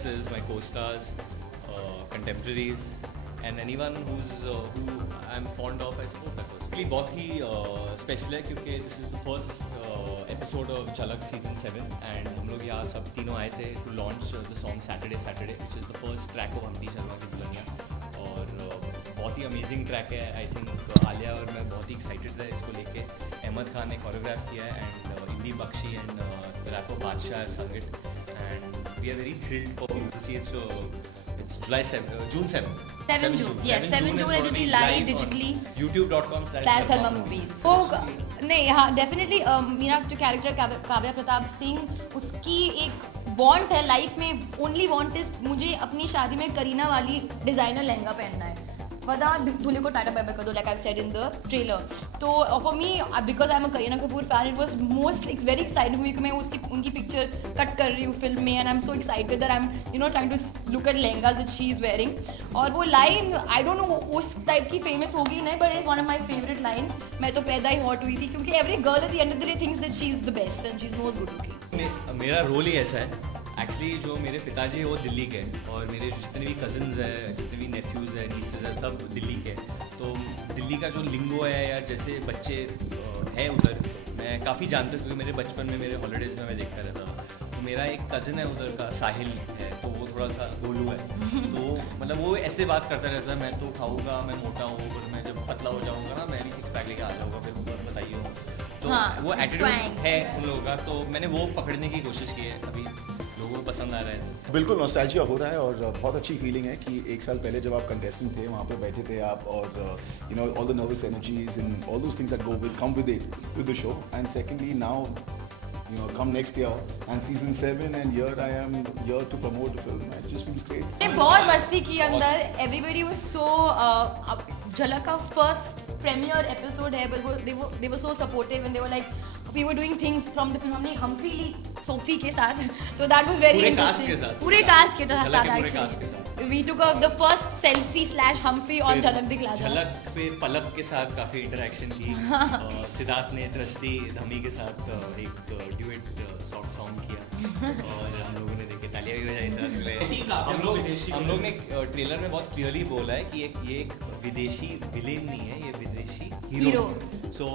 actresses, my co-stars, contemporaries, and anyone who I'm fond of, I support that person. Really बहुत ही special है क्योंकि this is the first episode of Jhalak season 7 and हम लोग यहाँ सब तीनों आए थे to launch the song Saturday Saturday, which is the first track of Humpty Sharma की दुल्हनिया और बहुत ही अमेजिंग ट्रैक है. आई थिंक आलिया और मैं बहुत ही एक्साइटेड था इसको लेके. अहमद खान ने कोरियोग्राफ किया है एंड इंदी Bakshi and rapper Badshah sang it and we are very thrilled for you to see it. So it's July 7 June 7 7 June yes 7 June it will be live digitally youtube.com/thelmamovies. वो नहीं हाँ डेफिनेटली मेरा जो कैरेक्टर काव्या प्रताप सिंह उसकी एक वांट है life में. Only want is मुझे अपनी शादी में करीना वाली डिजाइनर लहंगा पहनना है. पता दूल्हे को टाटा बाय बाय कर दो, like I said in the trailer. तो for me because I am a Kareena Kapoor fan it was most very excited for me कि मैं उनकी पिक्चर कट कर रही हूँ फिल्म में and I am so excited that I am trying to look at lehengas that she is wearing. और वो line I don't know उस टाइप की फेमस होगी नहीं but it's one of my favourite lines. मैं तो पैदा ही हॉट हुई थी क्योंकि every girl at the end of the day thinks that she is the best and she is most good looking. मेरा रोल ही ऐसा है एक्चुअली. जो मेरे पिताजी है वो दिल्ली के और मेरे जितने भी कज़न्स हैं, जितने भी नेफ्यूज़ हैं, नीसेस हैं, सब दिल्ली के. तो दिल्ली का जो लिंगो है या जैसे बच्चे हैं उधर मैं काफ़ी जानता हूँ क्योंकि मेरे बचपन में मेरे हॉलीडेज़ में मैं देखता रहता था. तो मेरा एक कज़न है उधर का साहिल है तो वो थोड़ा सा गोलू है. तो मतलब वो ऐसे बात करता रहता है मैं तो खाऊंगा, मैं मोटा हूँ, पर मैं जब पतला हो जाऊँगा ना मैं भी 6 पैक लेके आ जाऊँगा फिर बताइए. तो वो एटीट्यूड है उन लोगों का. तो मैंने वो पकड़ने की कोशिश की है. अभी लोगों को पसंद आ रहा है. बिल्कुल नॉस्टैल्जिया हो रहा है और बहुत अच्छी फीलिंग है कि एक साल पहले जब आप कंटेस्टेंट थे वहाँ पे बैठे थे आप और all the nervous energies and all those things that go with come with the show. And secondly now come next year and season 7 and here I am here to promote the film. It just feels great. ने बहुत मस्ती की अंदर. Everybody was so झलक का first premiere episode है but they were so supportive and they were like we were doing things from the film. हमने Humphrey ली Sophie के साथ तो that was very interesting. पूरे कास्ट के साथ actually we took up the first selfie / Humphrey on झलक दिखला जा. झलक पे पलक के साथ काफी इंटरेक्शन की. सिद्धार्थ ने दृष्टि धमी के साथ एक ड्यूएट सॉफ्ट सॉन्ग किया और हम लोगों ने देखे तालियां भी बजाई साथ. हम लोग ने ट्रेलर में बहुत क्लियरली बोला है कि ये एक विदेशी विलेन नहीं है, ये विदेशी hero. So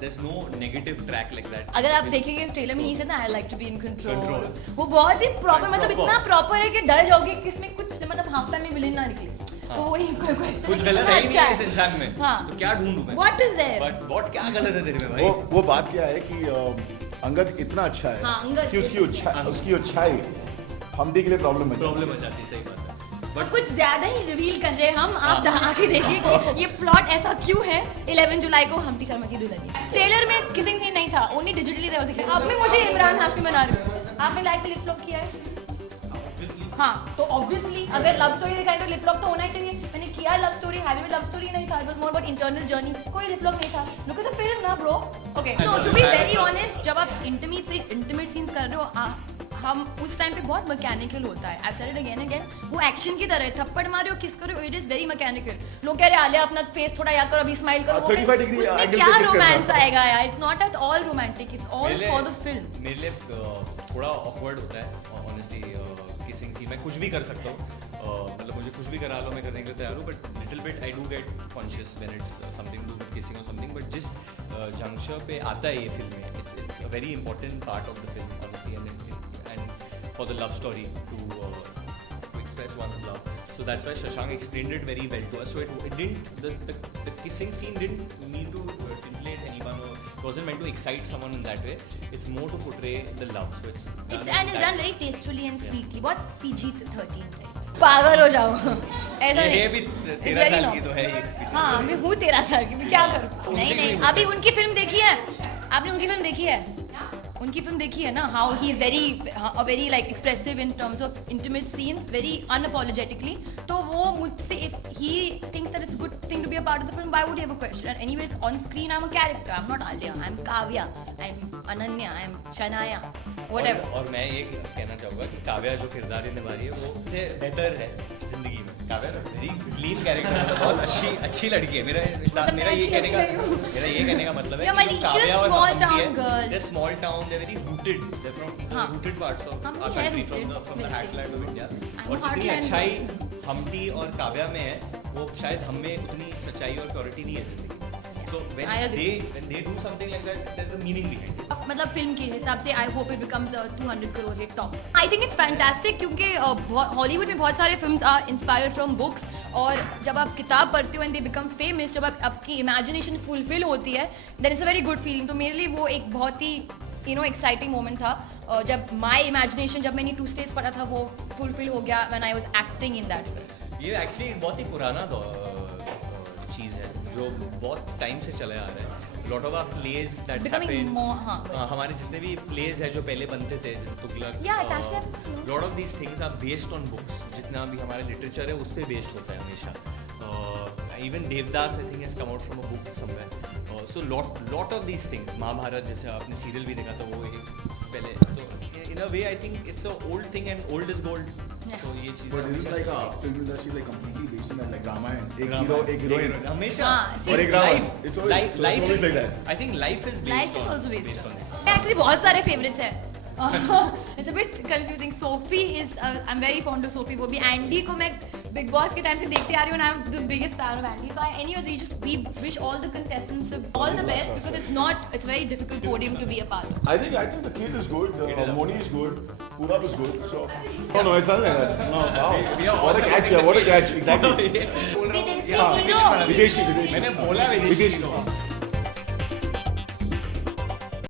there's no negative track like that. अगर आप देखेंगे ट्रेलर में ही से ना I like to be in control. वो बहुत ही प्रॉपर मतलब इतना प्रॉपर है कि डर जाओगे कि इसमें कुछ मतलब हाफ टाइम में विलेन ना निकले. तो वही कोई क्वेश्चन कुछ गलत है नहीं इस इंसान में. तो क्या ढूंढूं मैं? What is there? But what क्या गलत है तेरे में भाई? वो बात क्या है कि अंगद इतना अच्छा है कि उसकी अच्छाई हम्टी के लिए प्रॉब्लम है. प्रॉब्लम हो जाती है. सही बात है. बट कुछ ज्यादा ही रिवील कर रहे हैं हम. आप आके देखिए कि ये प्लॉट ऐसा क्यों है. 11 जुलाई को हम्टी शर्मा की दुल्हनिया. ट्रेलर में किसिंग सीन नहीं था, ओनली डिजिटली था. अब में मुझे इमरान हाशमी बना रहे हो. आपने लाइव पे लिप लॉक किया है? हाँ तो ऑब्वियसली अगर लव स्टोरी दिखाई तो लिप लॉक तो होना ही चाहिए. मैंने किया लव स्टोरी, हैवी में लव स्टोरी नहीं था. It was more about internal journey. कोई लिप लॉक नहीं था. लुक एट द फिल्म ना bro. Okay no to be very honest जब आप इंटीमेट सीन्स कर रहे हो हम उस टाइम पे बहुत मैकेनिकल होता है. आई सेड इट अगेन वो एक्शन की तरह है. थप्पड़ मारे हो किस करो इट इज वेरी मैकेनिकल. लोग कह रहे आलिया अपना फेस थोड़ा या करो अभी स्माइल करो. 35 डिग्री उसमें क्या रोमांस आएगा यार. It's not at all romantic. It's all for the film. मेरे लिए थोड़ा ऑकवर्ड होता है ऑनेस्टली किसिंग सीन. मैं कुछ भी कर सकता हूँ मतलब मुझे कुछ भी करा लो मैं करने के लिए तैयार हूँ. But little bit I do get conscious when it's something to with kissing और समथिंग. बट जिस जंक्शन पे आता है ये फिल्म में it's a very important part of the film honestly and for the love story to express one's love. So that's why Shashank explained it very well to us. So it didn't the kissing scene didn't need to titillate anyone or it wasn't meant to excite someone in that way. It's more to portray the love. So it's done very tastefully and sweetly. बहुत PG-13 types. पागल हो जाओ ऐसा नहीं. ये भी 13 साल की तो है ये. हाँ मैं हूँ 13 साल की. मैं क्या करूँ. नहीं अभी उनकी फिल्म देखी है. आपने उनकी फिल्म देखी है? उनकी फिल्म देखी है ना. How he is very like expressive in terms of intimate scenes very unapologetically. तो वो मुझसे if he thinks that it's good thing to be a part of the film why would he have a question. And anyways on screen I am a character. I am not Alia. I am Kavya. I am Ananya. I am Shanaya. Whatever. और मैं ये कहना चाहूँगा कि काव्या जो किरदार निभा रही है वो बेहतर है जिंदगी में. काव्या वेरी क्लीन कैरेक्टर, बहुत अच्छी लड़की है। मेरा ये कहने का मतलब है Yeah, but कि she's काव्या और small हम्टी town है, girl. they're small town, they're very rooted, they're from हाँ. rooted parts of हम our भी है country, rooted, from the heartland of India. I'm और जितनी heartland अच्छाई girl. हम्टी और काव्या में है, वो शायद हम में उतनी सच्चाई और प्योरिटी नहीं है जिंदगी में। So I agree. when they do something like that, there's a meaning behind it. मतलब फिल्म के हिसाब से I hope it becomes 200 crore hit top. I think it's fantastic क्योंकि हॉलीवुड में बहुत सारे films are inspired from books, और जब आप किताब पढ़ते हो एंड दे बिकम फेमस, जब आपकी इमेजिनेशन फुलफिल होती है, then it's a very good feeling. तो मेरे लिए वो एक बहुत ही एक्साइटिंग मोमेंट था जब माई इमेजिनेशन, जब मैंने 2 स्टेज पढ़ा था, वो फुलफिल हो गया when I was acting in that film. ये एक्चुअली बहुत ही पुराना चीज़ है जो बहुत टाइम से चले आ रहा है। Lot of plays that Becoming more, हाँ, हमारे जितने भी प्लेज है जो पहले बनते थे, जैसे Tughlaq, Yeah, it's actually- lot of these things are based on books. जितना भी हमारा लिटरेचर है उस पर बेस्ड होता है हमेशा। Even Devdas I think has come out from a book somewhere. So lot of these things, Mahabharat जैसे आपने सीरियल भी देखा, तो वो एक पहले, तो in a way I think it's a old thing and old is gold. तो ये चीज़ But this is like a film industry like completely based on that, like Ramayana. एक hero, एक heroine. हमेशा हाँ, और एक Ravan. It's always- life so it's always is like that. I think life is life based is on also based on this. Actually बहुत सारे favourites हैं। It's a bit confusing. Sophie is, I am very fond of Sophie. वो भी Andy को मैं big boss के time से देखते आ रही हूँ, I am the biggest fan of Andy. So anyways we just we wish all the contestants all the best, because it's very difficult podium to be a part of. I think the kid is good. Kid is Moni is good. Purab is good. So no, it's not like that. No, wow. We are What a also catch! Yeah, what a catch! Exactly. विदेशी हाँ, hero. विदेशी. मैंने बोला विदेशी विदेशी. hero.